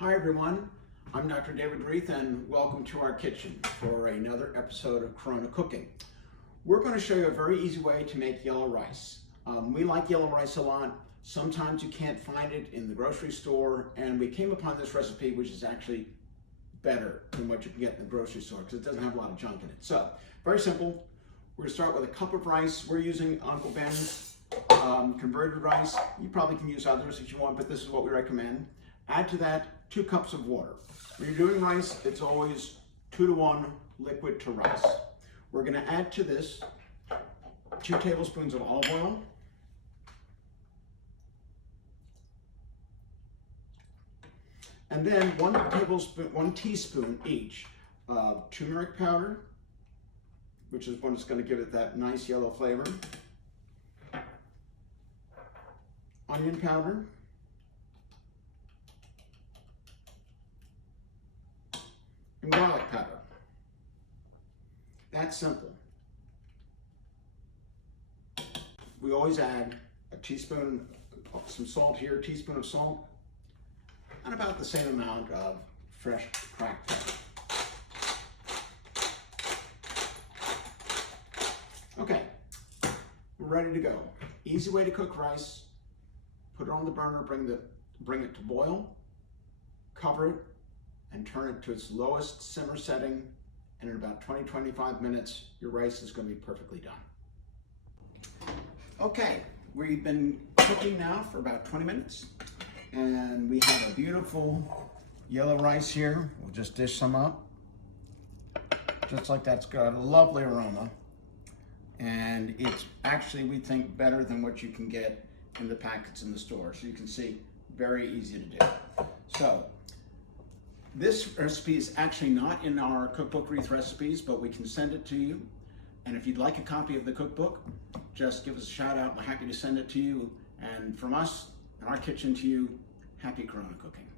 Hi everyone, I'm Dr. David Reath and welcome to our kitchen for another episode of Corona Cooking. We're going to show you a very easy way to make yellow rice. We like yellow rice a lot. Sometimes you can't find it in the grocery store, and we came upon this recipe which is actually better than what you can get in the grocery store because it doesn't have a lot of junk in it. So, very simple. We're going to start with a cup of rice. We're using Uncle Ben's converted rice. You probably can use others if you want, but this is what we recommend. Add to that 2 cups of water. When you're doing rice, it's always 2-to-1 liquid to rice. We're going to add to this 2 tablespoons of olive oil, and then 1 teaspoon each of turmeric powder, which is what's going to give it that nice yellow flavor, onion powder, and garlic powder. That's simple. We always add a teaspoon of some salt here, a teaspoon of salt, and about the same amount of fresh cracked pepper. Okay, we're ready to go. Easy way to cook rice. Put it on the burner, bring it to boil, cover it, and turn it to its lowest simmer setting, and in about 20-25 minutes, your rice is going to be perfectly done. Okay, we've been cooking now for about 20 minutes, and we have a beautiful yellow rice here. We'll just dish some up, just like that's got a lovely aroma, and it's actually, we think, better than what you can get in the packets in the store. So you can see, very easy to do. So, this recipe is actually not in our cookbook, Reath recipes, but we can send it to you. And if you'd like a copy of the cookbook, just give us a shout out. We're happy to send it to you. And from us, in our kitchen to you, happy Corona cooking.